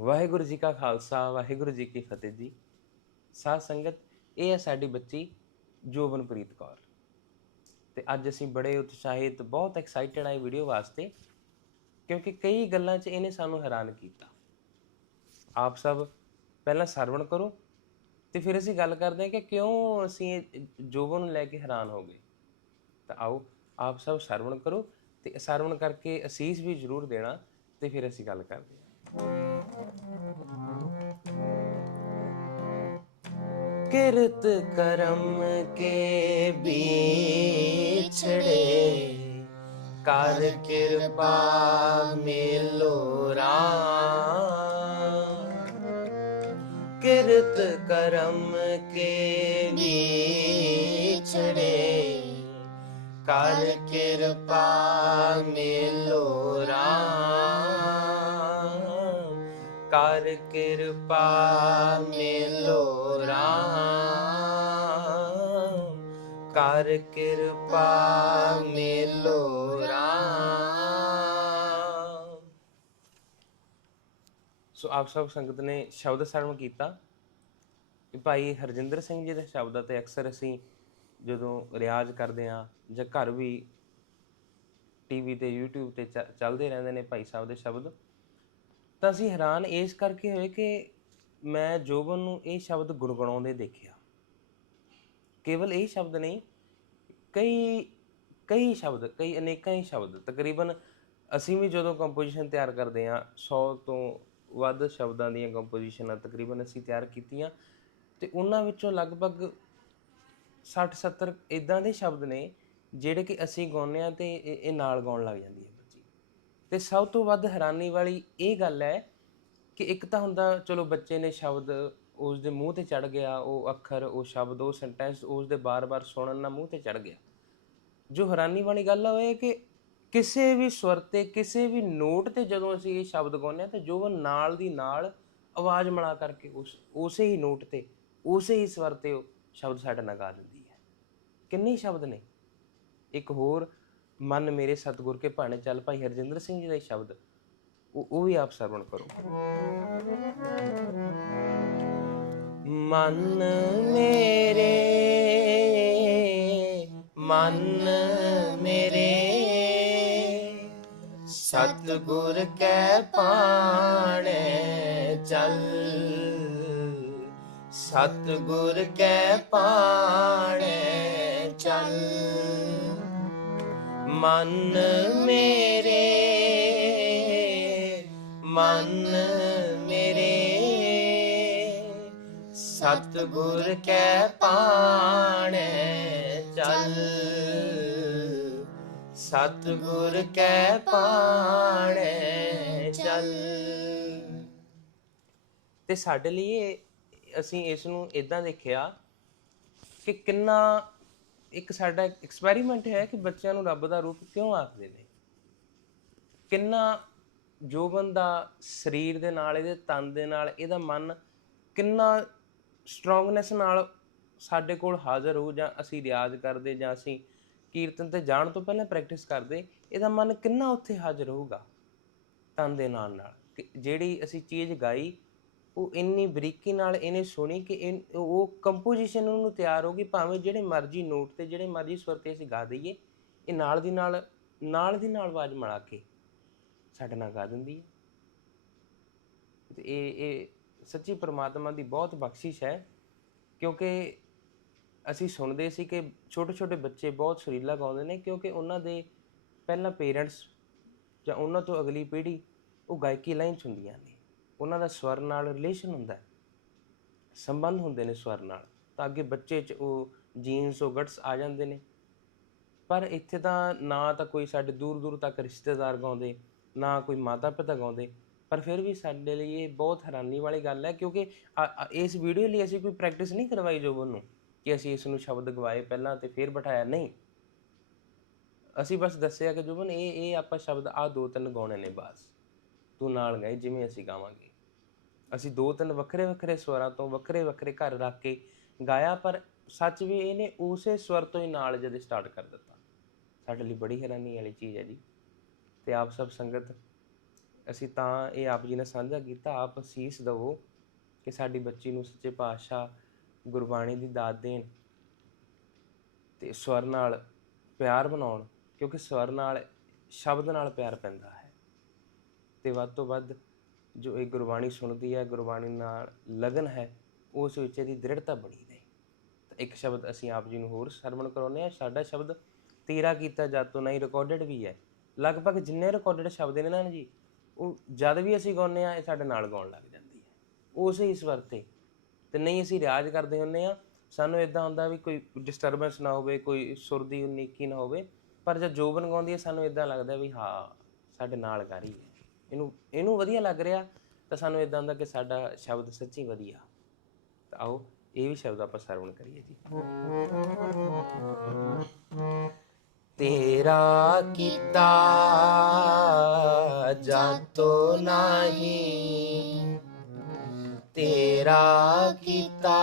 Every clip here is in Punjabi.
ਵਾਹਿਗੁਰੂ ਜੀ ਕਾ ਖਾਲਸਾ, ਵਾਹਿਗੁਰੂ ਜੀ ਕੀ ਫਤਿਹ ਜੀ। ਸਾਧ ਸੰਗਤ, ਇਹ ਹੈ ਸਾਡੀ ਬੱਚੀ ਜੋਬਨਪ੍ਰੀਤ ਕੌਰ। ਤੇ ਅੱਜ ਅਸੀਂ ਬੜੇ ਉਤਸ਼ਾਹਿਤ, ਬਹੁਤ ਐਕਸਾਈਟਡ ਆਏ ਵੀਡੀਓ ਵਾਸਤੇ, ਕਿਉਂਕਿ ਕਈ ਗੱਲਾਂ 'ਚ ਇਹਨੇ ਸਾਨੂੰ ਹੈਰਾਨ ਕੀਤਾ। ਆਪ ਸਭ ਪਹਿਲਾਂ ਸਰਵਣ ਕਰੋ, ਤੇ ਫਿਰ ਅਸੀਂ ਗੱਲ ਕਰਦੇ ਹਾਂ ਕਿ ਕਿਉਂ ਅਸੀਂ ਇਹ ਜੋਬਨ ਨੂੰ ਲੈ ਕੇ ਹੈਰਾਨ ਹੋ ਗਏ। ਤਾਂ ਆਓ, ਆਪ ਸਭ ਸਰਵਣ ਕਰੋ, ਤੇ ਸਰਵਣ ਕਰਕੇ ਅਸੀਸ ਵੀ ਜ਼ਰੂਰ ਦੇਣਾ, ਤੇ ਫਿਰ ਅਸੀਂ ਗੱਲ ਕਰਦੇ ਹਾਂ। ਕਿਰਤ ਕਰਮ ਕੇ ਵਿਛੜੇ ਕਰ ਕਿਰਪਾ ਮਿਲੋ ਰਾਮ ਕਿਰਤ ਕਰਮ ਕੇ ਵਿਛੜੇ ਕਰ ਕਿਰਪਾ ਮਿਲੋ ਰਾਮ ਕਰ ਕਿਰਪਾ ਮਿਲੋ ਰਾਮ। ਕਰ ਕਿਰਪਾ ਮਿਲੋ ਰਾਮ। ਸੋ ਆਪ ਸਭ ਸੰਗਤ ਨੇ ਸ਼ਬਦ ਸਰਵਣ ਕੀਤਾ। ਭਾਈ ਹਰਜਿੰਦਰ ਸਿੰਘ ਜੀ ਦੇ ਸ਼ਬਦਾਂ ਤੇ ਅਕਸਰ ਅਸੀਂ ਜਦੋਂ ਰਿਆਜ਼ ਕਰਦੇ ਆ ਜਾਂ ਘਰ ਵੀ ਟੀਵੀ ਤੇ YouTube ਤੇ ਚੱਲਦੇ ਰਹਿੰਦੇ ਨੇ ਭਾਈ ਸਾਹਿਬ ਦੇ ਸ਼ਬਦ ਤਾਂ ਅਸੀਂ ਹੈਰਾਨ ਇਸ ਕਰਕੇ ਹੋਏ ਕਿ ਮੈਂ ਜੋਬਨ ਨੂੰ ਇਹ ਸ਼ਬਦ ਗੁਣਗੁਣਾਉਂਦੇ ਦੇਖਿਆ। ਕੇਵਲ ਇਹ ਸ਼ਬਦ ਨਹੀਂ, ਕਈ ਕਈ ਸ਼ਬਦ, ਕਈ ਅਨੇਕਾਂ ਹੀ ਸ਼ਬਦ, ਤਕਰੀਬਨ ਅਸੀਂ ਵੀ ਜਦੋਂ ਕੰਪੋਜੀਸ਼ਨ ਤਿਆਰ ਕਰਦੇ ਹਾਂ 100 ਤੋਂ ਵੱਧ ਸ਼ਬਦਾਂ ਦੀਆਂ ਕੰਪੋਜੀਸ਼ਨਾਂ ਤਕਰੀਬਨ ਅਸੀਂ ਤਿਆਰ ਕੀਤੀਆਂ ਤੇ ਉਹਨਾਂ ਵਿੱਚੋਂ ਲਗਭਗ 60 70 ਇਦਾਂ ਦੇ ਸ਼ਬਦ ਨੇ ਜਿਹੜੇ ਕਿ ਅਸੀਂ ਗਾਉਂਦੇ ਆ ਤੇ ਇਹ ਨਾਲ ਗਾਉਣ ਲੱਗ ਜਾਂਦੀ ਹੈ। ਤੇ ਸਭ ਤੋਂ ਵੱਧ ਹੈਰਾਨੀ ਵਾਲੀ ਇਹ ਗੱਲ ਹੈ ਕਿ ਇੱਕ ਤਾਂ ਹੁੰਦਾ, ਚਲੋ ਬੱਚੇ ਨੇ ਸ਼ਬਦ ਉਸ ਦੇ ਮੂੰਹ ਤੇ ਚੜ ਗਿਆ, ਉਹ ਅੱਖਰ, ਉਹ ਸ਼ਬਦ, ਉਹ ਸੈਂਟੈਂਸ ਉਸ ਦੇ ਬਾਰ-ਬਾਰ ਸੁਣਨ ਨਾਲ ਮੂੰਹ ਤੇ ਚੜ ਗਿਆ। ਜੋ ਹੈਰਾਨੀ ਵਾਲੀ ਗੱਲ ਆ ਉਹ ਇਹ ਕਿ ਕਿਸੇ ਵੀ ਸਵਰ ਤੇ, ਕਿਸੇ ਵੀ ਨੋਟ ਤੇ ਜਦੋਂ ਅਸੀਂ ਇਹ ਸ਼ਬਦ ਗਾਉਂਦੇ ਆ, ਤੇ ਜੋ ਨਾਲ ਦੀ ਨਾਲ ਆਵਾਜ਼ ਮਿਲਾ ਕਰਕੇ ਉਸ, ਉਸੇ ਹੀ ਨੋਟ ਤੇ, ਉਸੇ ਹੀ ਸਵਰ ਤੇ ਉਹ ਸ਼ਬਦ ਸਾਡੇ ਨਾਲ ਗਾ ਦਿੰਦੀ ਹੈ। ਕਿੰਨੇ ਸ਼ਬਦ ਨੇ। ਇੱਕ ਹੋਰ ਮਨ ਮੇਰੇ ਸਤਿਗੁਰ ਕੇ ਭਾਣੇ ਚੱਲ ਭਾਈ ਹਰਜਿੰਦਰ ਸਿੰਘ ਜੀ ਦਾ ਹੀ ਸ਼ਬਦ। ਉਹ ਉਹ ਵੀ ਆਪ ਸਰਵਣ ਕਰੋ। ਮਨ ਮੇਰੇ ਮਨ ਮੇਰੇ, ਸਤਿਗੁਰ ਕੈ ਪਾਣੇ ਚੱਲ। ਸਤਿਗੁਰ ਕੈ ਪਾਣੇ ਚੱਲ। ਮਨ ਮੇਰੇ ਮਨ ਮੇਰੇ। ਸਤਿਗੁਰ ਕੈ ਪਾਣੇ ਚੱਲ। ਸਤਿਗੁਰ ਕੈ ਪਾਣੇ ਚੱਲ। ਤੇ ਸਾਡੇ ਲਈ ਅਸੀਂ ਇਸ ਨੂੰ ਇਦਾਂ ਦੇਖਿਆ ਕਿ ਕਿੰਨਾ ਇੱਕ ਸਾਡਾ ਐਕਸਪੈਰੀਮੈਂਟ ਹੈ ਕਿ ਬੱਚਿਆਂ ਨੂੰ ਰੱਬ ਦਾ ਰੂਪ ਕਿਉਂ ਆਖਦੇ ਨੇ? ਕਿੰਨਾ ਜੋ ਬੰਦਾ ਸਰੀਰ ਦੇ ਨਾਲ, ਇਹਦੇ ਤਨ ਦੇ ਨਾਲ, ਇਹਦਾ ਮਨ ਕਿੰਨਾ ਸਟਰੋਂਗਨੈਸ ਨਾਲ ਸਾਡੇ ਕੋਲ ਹਾਜ਼ਰ ਹੋ ਜਾਂ ਅਸੀਂ ਰਿਆਜ਼ ਕਰਦੇ ਜਾਂ ਅਸੀਂ ਕੀਰਤਨ ਤੇ ਜਾਣ ਤੋਂ ਪਹਿਲਾਂ ਪ੍ਰੈਕਟਿਸ ਕਰਦੇ, ਇਹਦਾ ਮਨ ਕਿੰਨਾ ਉੱਥੇ ਹਾਜ਼ਰ ਹੋਊਗਾ? ਤਨ ਦੇ ਨਾਲ ਨਾਲ ਕਿ ਜਿਹੜੀ ਅਸੀਂ ਚੀਜ਼ ਗਾਈ ਉਹ ਇੰਨੀ ਬਰੀਕੀ ਨਾਲ ਇਹਨੇ ਸੁਣੀ ਕਿ ਇਹ- ਉਹ ਕੰਪੋਜੀਸ਼ਨ ਉਹਨੂੰ ਤਿਆਰ ਹੋ ਗਈ, ਭਾਵੇਂ ਜਿਹੜੇ ਮਰਜ਼ੀ ਨੋਟ ਤੇ, ਜਿਹੜੇ ਮਰਜ਼ੀ ਸੁਰ ਤੇ ਅਸੀਂ ਗਾ ਦਈਏ, ਇਹ ਨਾਲ ਦੀ ਨਾਲ ਨਾਲ ਦੀ ਨਾਲ ਆਵਾਜ਼ ਮਿਲਾ ਕੇ ਸਾਡੇ ਨਾਲ ਗਾ ਦਿੰਦੀ ਹੈ। ਤੇ ਇਹ ਇਹ ਸੱਚੀ ਪ੍ਰਮਾਤਮਾ ਦੀ ਬਹੁਤ ਬਖਸ਼ਿਸ਼ ਹੈ, ਕਿਉਂਕਿ ਅਸੀਂ ਸੁਣਦੇ ਸੀ ਕਿ ਛੋਟੇ ਛੋਟੇ ਬੱਚੇ ਬਹੁਤ ਸੁਰੀਲਾ ਗਾਉਂਦੇ ਨੇ, ਕਿਉਂਕਿ ਉਹਨਾਂ ਦੇ ਪਹਿਲਾਂ ਪੇਰੈਂਟਸ ਜਾਂ ਉਹਨਾਂ ਤੋਂ ਅਗਲੀ ਪੀੜ੍ਹੀ ਉਹ ਗਾਇਕੀ ਲਾਈਨ 'ਚ ਹੁੰਦੀਆਂ ਨੇ। ਉਹਨਾਂ ਦਾ ਸਵਰ ਨਾਲ ਰਿਲੇਸ਼ਨ ਹੁੰਦਾ ਹੈ। ਸੰਬੰਧ ਹੁੰਦੇ ਨੇ ਸਵਰ ਨਾਲ। ਤਾਂ ਅੱਗੇ ਬੱਚੇ 'ਚ ਉਹ ਜੀਨਸ ਉਹ ਗਟਸ ਆ ਜਾਂਦੇ ਨੇ। ਪਰ ਇੱਥੇ ਤਾਂ ਨਾ ਤਾਂ ਕੋਈ ਸਾਡੇ ਦੂਰ ਦੂਰ ਤੱਕ ਰਿਸ਼ਤੇਦਾਰ ਗਾਉਂਦੇ, ਨਾ ਕੋਈ ਮਾਤਾ ਪਿਤਾ ਗਾਉਂਦੇ। ਪਰ ਫਿਰ ਵੀ ਸਾਡੇ ਲਈ ਇਹ ਬਹੁਤ ਹੈਰਾਨੀ ਵਾਲੀ ਗੱਲ ਹੈ ਕਿਉਂਕਿ ਆ- ਇਸ ਵੀਡੀਓ ਲਈ ਅਸੀਂ ਕੋਈ ਪ੍ਰੈਕਟਿਸ ਨਹੀਂ ਕਰਵਾਈ ਜੋਬਨ ਨੂੰ ਕਿ ਅਸੀਂ ਇਸ ਨੂੰ ਸ਼ਬਦ ਗਵਾਏ ਪਹਿਲਾਂ ਤੇ ਫਿਰ ਬਿਠਾਇਆ। ਨਹੀਂ। ਅਸੀਂ ਬਸ ਦੱਸਿਆ ਕਿ ਜੋਬਨ, ਇਹ ਇਹ ਆਪਾਂ ਸ਼ਬਦ ਆ ਦੋ ਤਿੰਨ ਗਾਉਣੇ ਨੇ ਬਸ। ਤੂੰ ਨਾਲ ਗਾਏ, ਜਿਵੇਂ ਅਸੀਂ ਗਾਵਾਂਗੇ। ਅਸੀਂ ਦੋ ਤਿੰਨ ਵੱਖਰੇ ਵੱਖਰੇ ਸਵਰਾਂ ਤੋਂ ਵੱਖਰੇ ਵੱਖਰੇ ਘਰ ਰੱਖ ਕੇ ਗਾਇਆ, ਪਰ ਸੱਚ ਵੀ ਇਹਨੇ ਉਸੇ ਸਵਰ ਤੋਂ ਹੀ ਨਾਲ ਜਦ ਸਟਾਰਟ ਕਰ ਦਿੱਤਾ। ਸਾਡੇ ਲਈ ਬੜੀ ਹੈਰਾਨੀ ਵਾਲੀ ਚੀਜ਼ ਹੈ ਜੀ। ਤੇ ਆਪ ਸਭ ਸੰਗਤ, ਅਸੀਂ ਤਾਂ ਇਹ ਆਪ ਜੀ ਨੇ ਸਾਂਝਾ ਕੀਤਾ, ਆਪ ਅਸੀਸ ਦਵੋ ਕਿ ਸਾਡੀ ਬੱਚੀ ਨੂੰ ਸੱਚੇ ਪਾਤਸ਼ਾਹ ਗੁਰਬਾਣੀ ਦੀ ਦਾਤ ਦੇਣ ਤੇ ਸਵਰ ਨਾਲ ਪਿਆਰ ਬਣਾਉਣ, ਕਿਉਂਕਿ ਸਵਰ ਨਾਲ, ਸ਼ਬਦ ਨਾਲ ਪਿਆਰ ਪੈਂਦਾ ਹੈ। ਤੇ ਵੱਧ ਤੋਂ ਵੱਧ ਜੋ ਇਹ ਗੁਰਬਾਣੀ ਸੁਣਦੀ ਹੈ, ਗੁਰਬਾਣੀ ਨਾਲ ਲਗਨ ਹੈ, ਉਸ ਵਿੱਚ ਇਹਦੀ ਦ੍ਰਿੜਤਾ ਬਣੀ ਰਹੇ। ਤਾਂ ਇੱਕ ਸ਼ਬਦ ਅਸੀਂ ਆਪ ਜੀ ਨੂੰ ਹੋਰ ਸਰਵਣ ਕਰਾਉਂਦੇ ਹਾਂ। ਸਾਡਾ ਸ਼ਬਦ ਤੇਰਾ ਕੀਤਾ ਜਾਤੋਂ ਨਹੀਂ ਰਿਕਾਰਡਡ ਵੀ ਹੈ। ਲਗਭਗ ਜਿੰਨੇ ਰਿਕਾਰਡਡ ਸ਼ਬਦ ਨੇ ਨਾ ਜੀ, ਉਹ ਜਦ ਵੀ ਅਸੀਂ ਗਾਉਂਦੇ ਆ ਇਹ ਸਾਡੇ ਨਾਲ ਗਾਉਣ ਲੱਗ ਜਾਂਦੀ ਹੈ। ਉਸੇ ਹੀ ਸਵਰ ਤੇ। ਤੇ ਨਹੀਂ ਅਸੀਂ ਰਿਆਜ਼ ਕਰਦੇ ਹੁੰਨੇ ਆ ਸਾਨੂੰ ਇਦਾਂ ਹੁੰਦਾ ਵੀ ਕੋਈ ਡਿਸਟਰਬੈਂਸ ਨਾ ਹੋਵੇ, ਕੋਈ ਸੁਰ ਦੀ ਉਨੀਕੀ ਨਾ ਹੋਵੇ, ਪਰ ਜਦ ਜੋਬਨ ਗਾਉਂਦੀ ਹੈ, ਸਾਨੂੰ ਇਦਾਂ ਲੱਗਦਾ ਵੀ ਹਾਂ, ਸਾਡੇ ਨਾਲ ਗਾ ਰਹੀ ਹੈ। ਇਹਨੂੰ ਇਹਨੂੰ ਵਧੀਆ ਲੱਗ ਰਿਹਾ, ਤਾਂ ਸਾਨੂੰ ਇਦਾਂ ਹੁੰਦਾ ਕਿ ਸਾਡਾ ਸ਼ਬਦ ਸੱਚੀ ਵਧੀਆ। ਤਾਂ ਆਓ, ਇਹ ਵੀ ਸ਼ਬਦ ਆਪਾਂ ਸਰਵਣ ਕਰੀਏ ਜੀ। ਤੇਰਾ ਕੀਤਾ ਜਾਤੋ ਨਹੀਂ। ਤੇਰਾ ਕੀਤਾ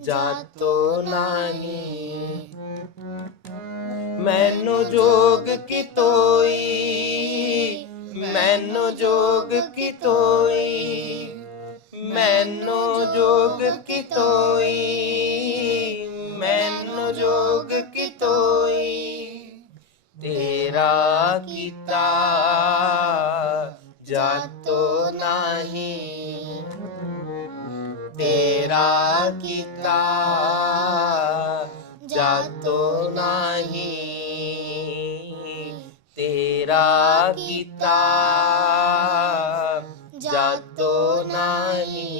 ਜਾਤੋ ਨਹੀਂ। ਮੈਨੂੰ ਜੋਗ ਕੀ ਤੋਈ? ਮੈਨੂੰ ਜੋਗ ਕੀ ਤੋਈ? ਮੈਨੂੰ ਜੋਗ ਕੀ ਤੋਈ? ਮੈਨੂੰ ਜੋਗ ਕੀ ਤੋਈ? ਤੇਰਾ ਕੀਤਾ ਜਾਤੋ ਨਹੀਂ। ਤੇਰਾ ਕੀਤਾ ਜਾਤੋ ਨਹੀਂ। ਤੇਰਾ ਕੀਤਾ ਜਾਤੋ ਨਹੀਂ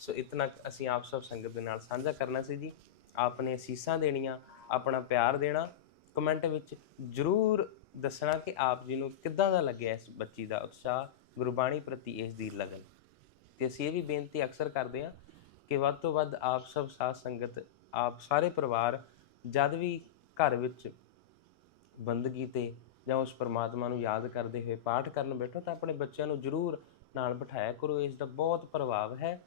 ਸੋ ਇਤਨਾ ਅਸੀਂ ਆਪ ਸਭ ਸੰਗਤ ਦੇ ਨਾਲ ਸਾਂਝਾ ਕਰਨਾ ਸੀ ਜੀ ਆਪਨੇ ਅਸੀਸਾਂ ਦੇਣੀਆਂ ਆਪਣਾ ਪਿਆਰ ਦੇਣਾ ਕਮੈਂਟ ਵਿੱਚ ਜਰੂਰ ਦੱਸਣਾ ਕਿ ਆਪ ਜੀ ਨੂੰ ਕਿੱਦਾਂ ਦਾ ਲੱਗਿਆ ਇਸ ਬੱਚੀ ਦਾ ਉਤਸ਼ਾਹ ਗੁਰਬਾਣੀ ਪ੍ਰਤੀ ਇਸ ਦੀ ਲਗਨ ਤੇ ਅਸੀਂ ਇਹ ਵੀ ਬੇਨਤੀ ਅਕਸਰ ਕਰਦੇ ਹਾਂ ਕਿ ਵੱਧ ਤੋਂ ਵੱਧ ਆਪ ਸਭ ਸਾਧ ਸੰਗਤ ਆਪ ਸਾਰੇ ਪਰਿਵਾਰ ਜਦ ਵੀ ਘਰ ਵਿੱਚ ਬੰਦਗੀ ਤੇ ਜਾਂ ਉਸ ਪਰਮਾਤਮਾ ਨੂੰ ਯਾਦ ਕਰਦੇ ਹੋਏ ਪਾਠ ਕਰਨ ਬੈਠੋ ਤਾਂ ਆਪਣੇ ਬੱਚਿਆਂ ਨੂੰ ਜਰੂਰ ਨਾਲ ਬਿਠਾਇਆ ਕਰੋ। ਇਸ ਦਾ ਬਹੁਤ ਪ੍ਰਭਾਵ ਹੈ।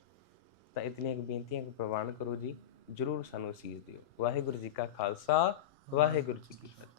ਤਾਂ ਇਤਨੀਆਂ ਕੁ ਬੇਨਤੀਆਂ ਕਿ ਪ੍ਰਵਾਨ ਕਰੋ ਜੀ। ਜਰੂਰ ਸਾਨੂੰ ਅਸੀਸ ਦਿਓ। ਵਾਹਿਗੁਰੂ ਜੀ ਕਾ ਖਾਲਸਾ, ਵਾਹਿਗੁਰੂ ਜੀ ਕੀ ਫਤਿਹ।